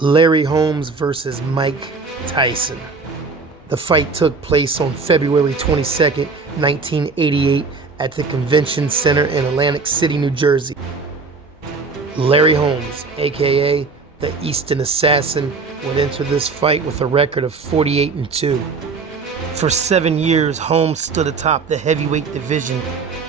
Larry Holmes versus Mike Tyson. The fight took place on February 22nd, 1988 at the Convention Center in Atlantic City, New Jersey. Larry Holmes, aka the Eastern Assassin, would enter this fight with a record of 48-2. For 7 years, Holmes stood atop the heavyweight division,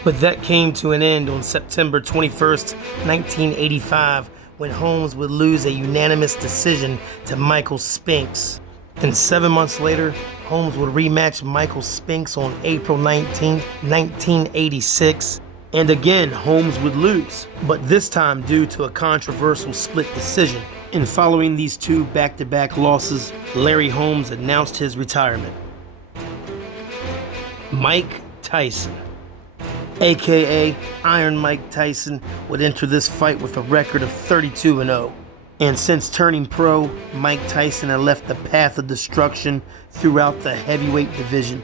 but that came to an end on September 21st, 1985, when Holmes would lose a unanimous decision to Michael Spinks. And 7 months later, Holmes would rematch Michael Spinks on April 19, 1986. And again, Holmes would lose, but this time due to a controversial split decision. And following these two back-to-back losses, Larry Holmes announced his retirement. Mike Tyson, aka Iron Mike Tyson, would enter this fight with a record of 32-0. And since turning pro, Mike Tyson had left the path of destruction throughout the heavyweight division.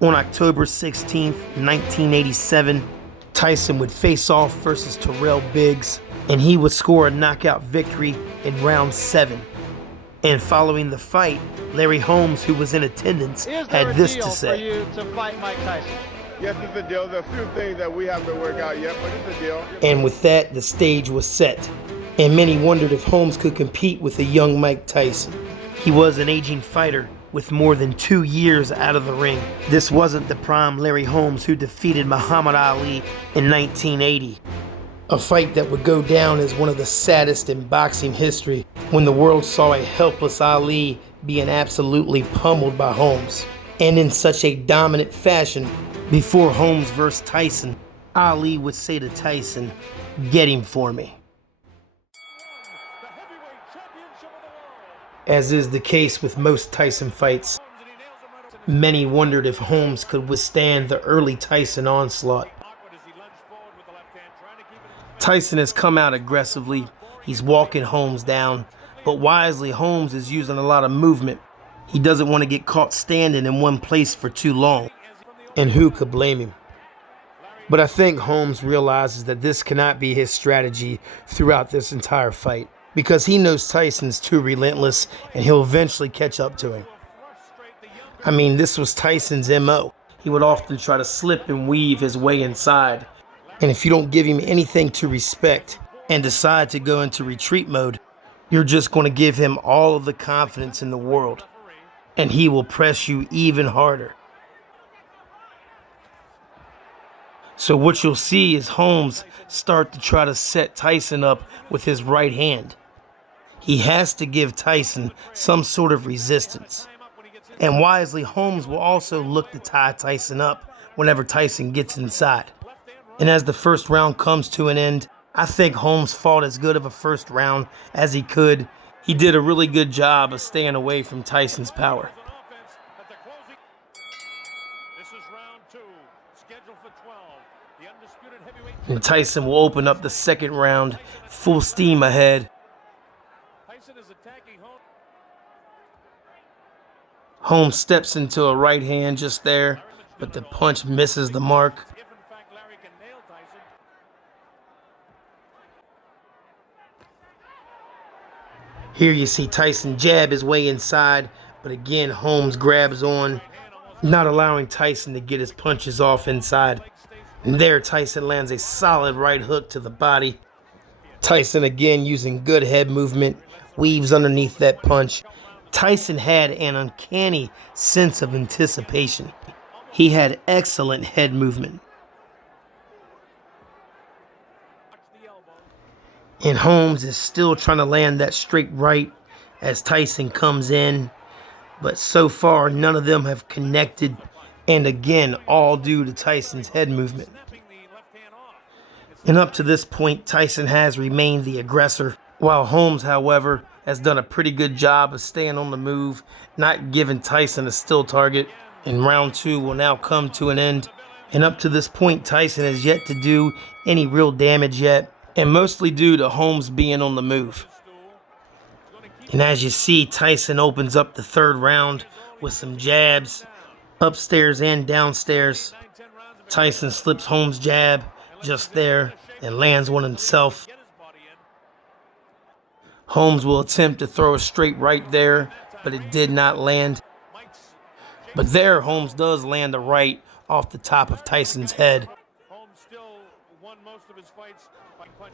On October 16, 1987, Tyson would face off versus Terrell Biggs, and he would score a knockout victory in round 7. And following the fight, Larry Holmes, who was in attendance, had this to say. For you to fight Mike Tyson? Yes, it's a deal. There's a few things that we have to work out yet, but it's a deal. And with that, the stage was set. And many wondered if Holmes could compete with a young Mike Tyson. He was an aging fighter with more than 2 years out of the ring. This wasn't the prime Larry Holmes who defeated Muhammad Ali in 1980. A fight that would go down as one of the saddest in boxing history, when the world saw a helpless Ali being absolutely pummeled by Holmes. And in such a dominant fashion, before Holmes versus Tyson, Ali would say to Tyson, "Get him for me." As is the case with most Tyson fights, many wondered if Holmes could withstand the early Tyson onslaught. Tyson has come out aggressively. He's walking Holmes down, but wisely, Holmes is using a lot of movement. He doesn't want to get caught standing in one place for too long, and who could blame him? But I think Holmes realizes that this cannot be his strategy throughout this entire fight, because he knows Tyson's too relentless and he'll eventually catch up to him. I mean, this was Tyson's MO. He would often try to slip and weave his way inside. And if you don't give him anything to respect and decide to go into retreat mode, you're just going to give him all of the confidence in the world, and he will press you even harder. So what you'll see is Holmes start to try to set Tyson up with his right hand. He has to give Tyson some sort of resistance. And wisely, Holmes will also look to tie Tyson up whenever Tyson gets inside. And as the first round comes to an end, I think Holmes fought as good of a first round as he could. He did a really good job of staying away from Tyson's power. And Tyson will open up the second round, full steam ahead. Holmes steps into a right hand just there, but the punch misses the mark. Here you see Tyson jab his way inside, but again Holmes grabs on, not allowing Tyson to get his punches off inside. And there Tyson lands a solid right hook to the body. Tyson again using good head movement, weaves underneath that punch. Tyson had an uncanny sense of anticipation. He had excellent head movement. And Holmes is still trying to land that straight right as Tyson comes in. But so far, none of them have connected. And again, all due to Tyson's head movement. And up to this point, Tyson has remained the aggressor, while Holmes, however, has done a pretty good job of staying on the move, not giving Tyson a still target. And round 2 will now come to an end. And up to this point, Tyson has yet to do any real damage yet, and mostly due to Holmes being on the move. And as you see, Tyson opens up the third round with some jabs, upstairs and downstairs. Tyson slips Holmes' jab just there and lands one himself. Holmes will attempt to throw a straight right there, but it did not land. But there, Holmes does land a right off the top of Tyson's head.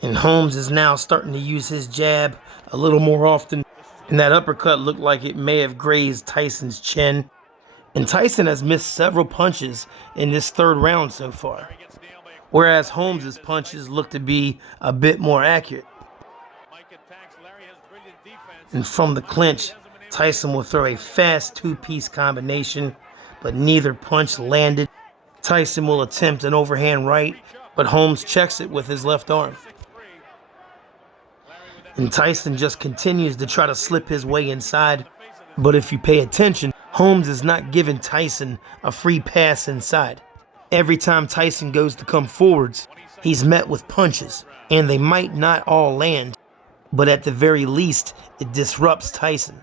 And Holmes is now starting to use his jab a little more often. And that uppercut looked like it may have grazed Tyson's chin. And Tyson has missed several punches in this third round so far, whereas Holmes' punches look to be a bit more accurate. And from the clinch, Tyson will throw a fast two-piece combination, but neither punch landed. Tyson will attempt an overhand right, but Holmes checks it with his left arm. And Tyson just continues to try to slip his way inside. But if you pay attention, Holmes is not giving Tyson a free pass inside. Every time Tyson goes to come forwards, he's met with punches, and they might not all land, but at the very least, it disrupts Tyson.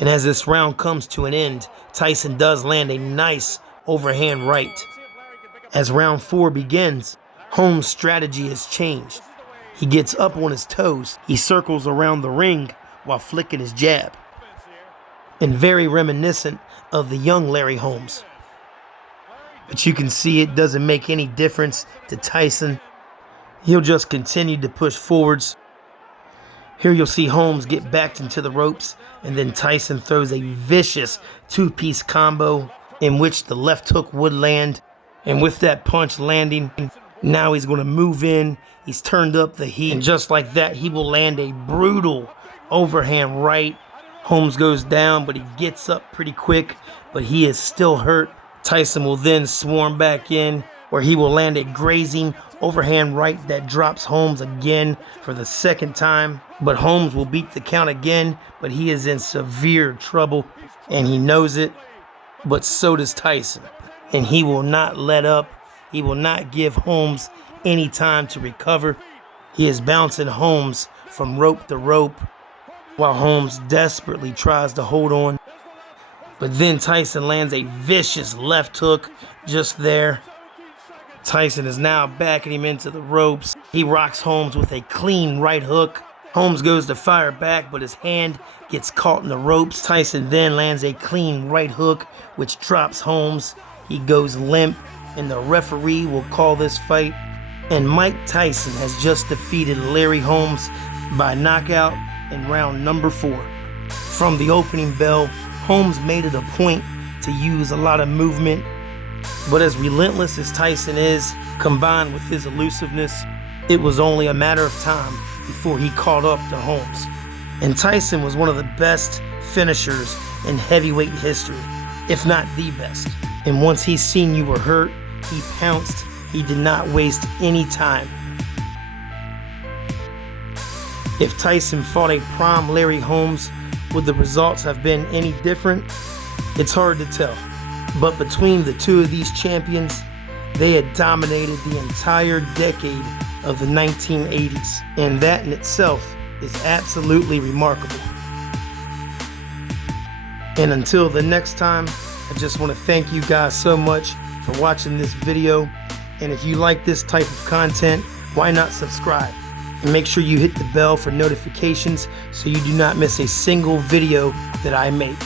And as this round comes to an end, Tyson does land a nice overhand right. As round 4 begins, Holmes' strategy has changed. He gets up on his toes, he circles around the ring while flicking his jab. And very reminiscent of the young Larry Holmes. But you can see it doesn't make any difference to Tyson. He'll just continue to push forwards. Here you'll see Holmes get backed into the ropes, and then Tyson throws a vicious two-piece combo in which the left hook would land. And with that punch landing, now he's going to move in. He's turned up the heat, and just like that, he will land a brutal overhand right. Holmes goes down, but he gets up pretty quick, but he is still hurt. Tyson will then swarm back in, where he will land a grazing overhand right that drops Holmes again for the second time. But Holmes will beat the count again, but he is in severe trouble, and he knows it, but so does Tyson. And he will not let up. He will not give Holmes any time to recover. He is bouncing Holmes from rope to rope, while Holmes desperately tries to hold on. But then Tyson lands a vicious left hook just there. Tyson is now backing him into the ropes. He rocks Holmes with a clean right hook. Holmes goes to fire back, but his hand gets caught in the ropes. Tyson then lands a clean right hook, which drops Holmes. He goes limp, and the referee will call this fight. And Mike Tyson has just defeated Larry Holmes by knockout in round number 4. From the opening bell, Holmes made it a point to use a lot of movement, but as relentless as Tyson is, combined with his elusiveness, it was only a matter of time before he caught up to Holmes. And Tyson was one of the best finishers in heavyweight history, if not the best. And once he seen you were hurt, he pounced. He did not waste any time. If Tyson fought a prime Larry Holmes, would the results have been any different? It's hard to tell. But between the two of these champions, they had dominated the entire decade of the 1980s. And that in itself is absolutely remarkable. And until the next time, I just want to thank you guys so much for watching this video. And if you like this type of content, why not subscribe? And make sure you hit the bell for notifications so you do not miss a single video that I make.